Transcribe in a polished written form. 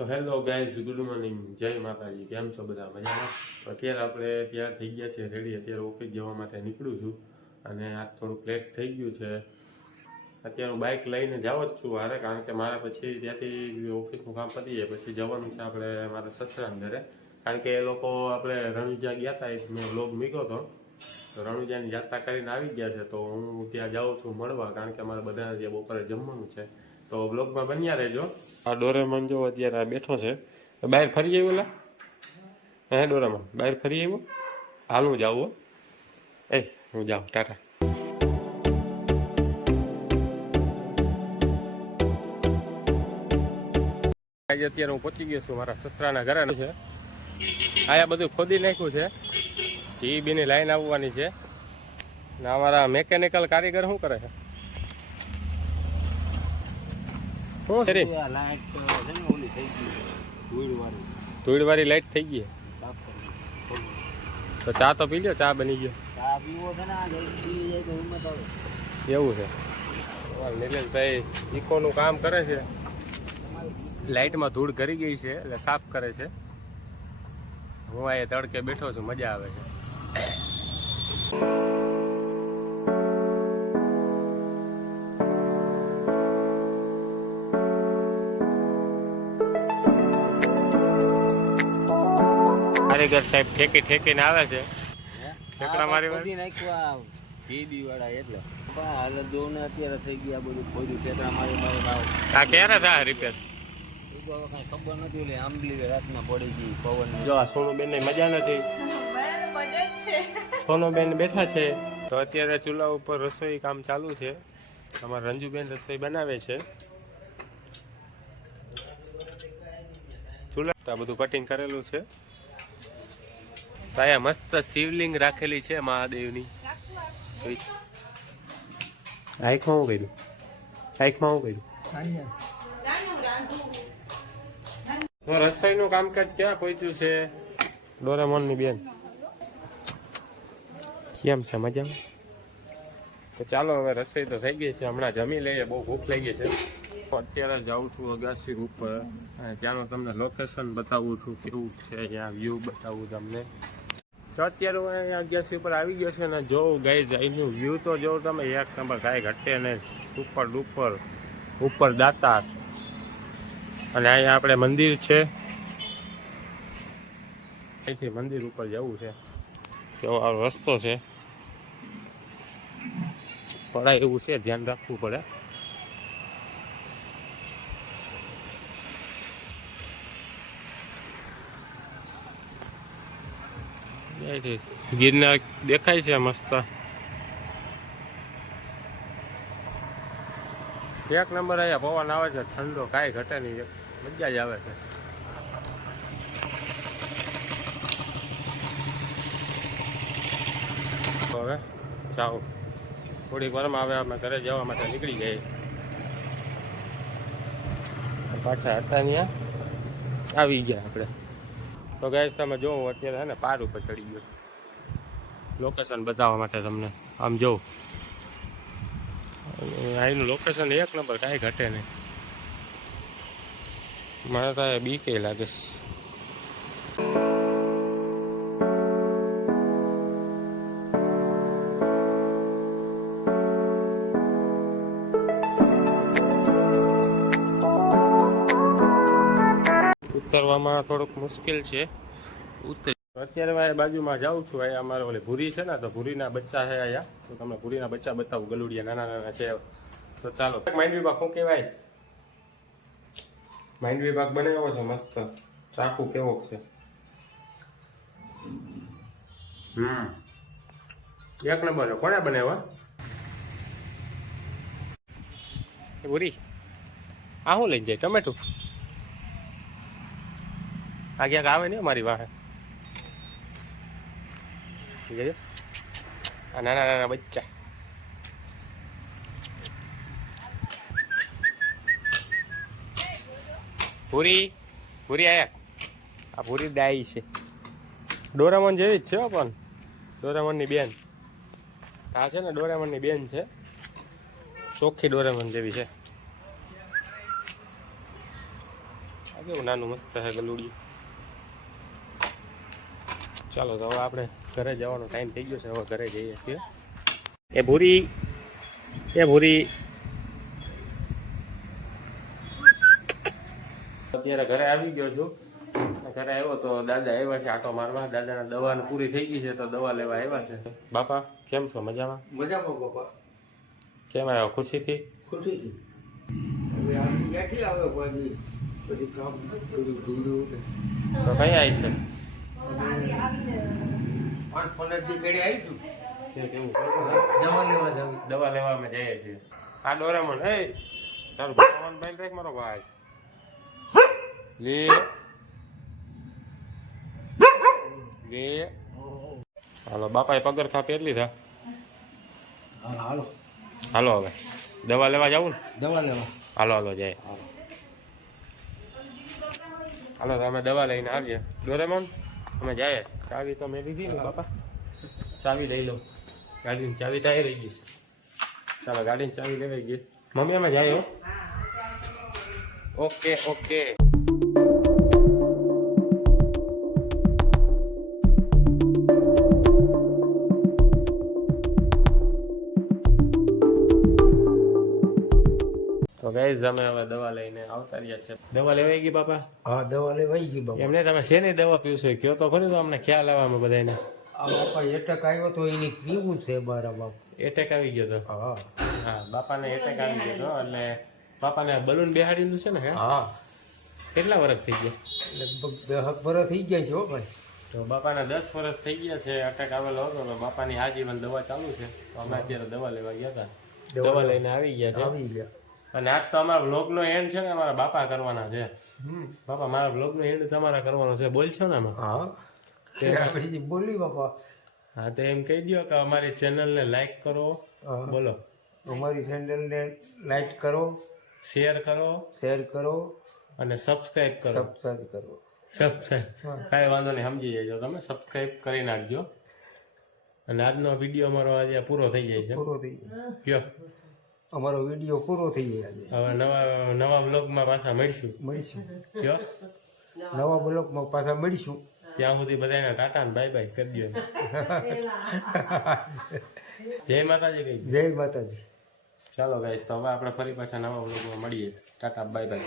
તો hello guys, good morning, જય માતાજી. કેમ છો બધા? મજામાં? અત્યારે આપણે તૈયાર થઈ ગયા છે, રેડી. અત્યારે ઓફિસ જવા માટે નીકળું છું અને આ થોડુંક લેટ થઈ ગયું છે. અત્યારે હું બાઇક લઈને જાવ જ છું હારે, કારણ કે મારે પછી ત્યાંથી ઓફિસનું કામ પતી જાય પછી જવાનું છે આપણે મારા સસરાના ઘરે. કારણ કે એ લોકો આપણે રણુજા ગયા હતા, એક મેં વ્લોગ મૂક્યો હતો. તો રણુજાની યાત્રા કરીને આવી ગયા છે, તો હું ત્યાં જાઉં છું મળવા, કારણ કે અમારે બધાને ત્યાં બપોરે જમવાનું છે. તો બ્લોગમાં બન્યા રહેજો. આ ડોરેમોન જો અત્યારે બેઠો છે, બહાર ફરી આવ્યો લા. હે ડોરેમોન, બહાર ફરી આવ્યો? હાલ હું જાઉં. હું જાઉં, ટાટા. અત્યારે હું પહોંચી ગયો છું મારા સસરાના ઘરે છે. આયા બધું ખોદી નાખ્યું છે, જીબીની લાઈન આવવાની છે. ને અમારા મેકેનિકલ કારીગર શું કરે છે? ધૂળવાળી લાઈટ થઈ ગઈ. તો ચા તો પી લ્યો, ચા બની ગયો. એવું છે. નિલેશભાઈ ઇકોનું કામ કરે છે, લાઈટમાં ધૂળ કરી ગઈ છે એટલે સાફ કરે છે. હું આ તડકે બેઠો છું, મજા આવે છે. કારીગર સાહેબ ઠેકીને આવે છે. ઠેકડા મારી નાખ્યા જીબી વાળા, એટલે હાલ દોને અત્યારે થઈ ગયા બધું ખોદ્યું. ઠેકડા મારી આ ક્યારે થાય રિપેર? ખબર નથી. એટલે આંબલી રાતના પડી ગઈ પવન. જો આ સોનુબેન ની મજા નથી. સોનુબેન બેઠા છે. તો અત્યારે ચૂલા ઉપર રસોઈ કામ ચાલુ છે. અમારા રંજુબેન રસોઈ બનાવે છે. ચૂલા બધું કટિંગ કરેલું છે. અહીંયા મસ્ત શિવલિંગ રાખેલી છે મહાદેવની. આંખમાં હું કર્યું? રસોઈનું કામકાજ ક્યાં પહોંચ્યું છે? ડોરેમોનની બેન કેમ છે? મજામાં? તો ચાલો હવે રસોઈ તો થઈ ગઈ છે, હમણાં જમી લઈએ. બહુ ભૂખ લાગી છે. અત્યારે જાઉં છું અગાસી ઉપર. ત્યાંનું તમને લોકેશન બતાવું છું, કેવું છે ત્યાં વ્યૂ બતાવું તમને. તો અત્યારે હું અહીંયા અગાસી ઉપર આવી ગયો છે ને જોઉં ગાઈઝ, અહીંનું વ્યૂ તો જોઉં તમે, એક નંબર. કાંઈ ઘટે ને, સુપર ડુપર. ઉપર દાતા અને અહીંયા આપણે મંદિર છે. અહીંથી મંદિર ઉપર જવું છે. કેવો આ રસ્તો છે, પડાય એવું છે, ધ્યાન રાખવું પડે. ગિરનાર દેખાય છે મસ્ત. એક નંબર. અહીંયા પવન આવે છે ઠંડો, કાંઈ ઘટે નહીં, મજા જ આવે છે. હવે જાઓ, થોડીક વારમાં હવે અમે ઘરે જવા માટે નીકળી ગઈ. પાછા હતા ત્યાં આવી ગયા આપણે. તો ગાઈસ તમે જોવો અત્યારે છે ને પાર ઉપર ચડી ગયો. લોકેશન બતાવવા માટે તમને આમ જોઉં. અહીંનું લોકેશન એક નંબર, કાંઈ ઘટે નહીં. મને તો બીક લાગે છે. ઉતરવામાં થોડુંક મુશ્કેલ છે. અત્યારે બાજુમાં જાઉં છું. અહીંયા અમારે ઓલી ભૂરી છે ને, તો ભૂરીના બચ્ચા છે અહીંયા. તો તમને ભૂરીના બચ્ચા બતાવું. ગલુડિયા નાના છે. તો ચાલો. માઇન્ડ વિભાગ શું કહેવાય? માઇન્ડ વિભાગ બનાવ્યો છે મસ્ત. ચાકુ કેવો છે? એક નંબર. કોને બનાવ્યો? ભૂરી આ શું લઈ જાય? ટમેટું આ ક્યાંક આવે ને અમારી વાહે. આ નાના નાના બચ્ચા. ભૂરી આયા. આ ભૂરી ડાઈ છે, ડોરેમોન જેવી જ છે પણ. ડોરેમોનની બેન આ છે ને, ડોરેમોનની બેન છે. ચોખ્ખી ડોરેમોન જેવી છે. કેવું નાનું મસ્ત છે ગલુડિયું. ચાલો તો હવે આપણે ઘરે જવાનો ટાઈમ થઈ ગયો છે. હવે ઘરે જઈએ છીએ. એ ભૂરી અત્યારે ઘરે આવી ગયો છું. ઘરે આવ્યો તો દાદા આવ્યા છે આટો મારવા. દાદાના દવા પૂરી થઈ ગઈ છે તો દવા લેવા આવ્યા છે. બાપા કેમ છો? મજામાં? મજામાં બાપા. કેમ આવ્યો? ખુશીથી? ખુશીથી. હવે આવી ક્યાંથી આવે બધી કામ બધું ધીંડું તો કઈ આવી છે? 5-15 દી ઘડી આવી છું. કેવું દવા લેવા જાવ. દવા લેવા અમે જઈએ છીએ. આ ડોરેમોન એ તારું ભગવાન ભાઈ રાખ મારો ભાઈ લે લે. હાલો બાપાએ પગરખા પહેરી લીધા. હાલો હાલો હવે દવા લેવા જવું ને? દવા લેવા. હાલો હાલો જાય. હાલો તો અમે દવા લઈને આવીએ. ડોરેમોન અમે જઈએ. ચાવી તો મેં લીધી ને બાપા. ચાવી લઈ લો. ગાડીની ચાવી તો રહી ગઈ. ચાલો ગાડીની ચાવી લેવાઈ ગઈ. મમ્મી અમે જાય હો. Okay okay. તો ગાઈઝ અમે હવે દવા લઈને આવતા રહ્યા છે. દવા લેવાઈ ગઈ બાપા? હા દવા લેવાઈ ગઈ બાપા. એમને તમે શેની દવા પીવશો કયો તો ખરી, તો અમને ખ્યાલ આવે અમે બધાને. આ બાપા એટક આવ્યો તો એની પીવું છે મારા બાપ. એટેક આવી ગયો તો? હા હા બાપાને એટેક આવી ગયો તો એટલે બાપાને બલૂન બેહાડીનું છે ને? હા. કેટલા વર્ષ થઈ ગયા? લગભગ 10 વર્ષ થઈ ગયા છે હો ભાઈ. તો બાપાને 10 વર્ષ થઈ ગયા છે. અટેક આવેલો હતો તો બાપાની આજીવન દવા ચાલુ છે. તો અમે અત્યારે દવા લેવા ગયા હતા. દવા લઈને આવી ગયા છે. આવી ગયા. અને આજ તો અમારા વ્લોગનો એન્ડ છે ને અમારા બાપા કરવાના છે. બાપા મારા વ્લોગનો એન્ડ તમારા કરવાનો છે. બોલશો ને આમાં? હા બોલી બાપા. હા તો એમ કહી દો કે અમારી ચેનલને લાઈક કરો. બોલો. અમારી ચેનલને લાઈક કરો, શેર કરો અને સબસ્ક્રાઇબ કરો. સબસ્ક્રાઇબ કાંઈ વાંધો નહીં, સમજી જજો તમે. સબસ્ક્રાઇબ કરી નાખજો. અને આજનો વિડીયો અમારો આજે પૂરો થઈ જાય છે. પૂરો થઈ જાય. કયો? અમારો વિડીયો પૂરો થઈ જાય. હવે નવા બ્લોગમાં પાછા મળીશું. કયો? નવા બ્લોગમાં પાછા મળીશું. ત્યાં સુધી બધાને ટાટા ને બાય બાય કરી દો. જય માતાજી કઈ. જય માતાજી. ચાલો ગાઈસ તો હવે આપણે ફરી પાછા નવા બ્લોગમાં મળીએ. Tata bye bye.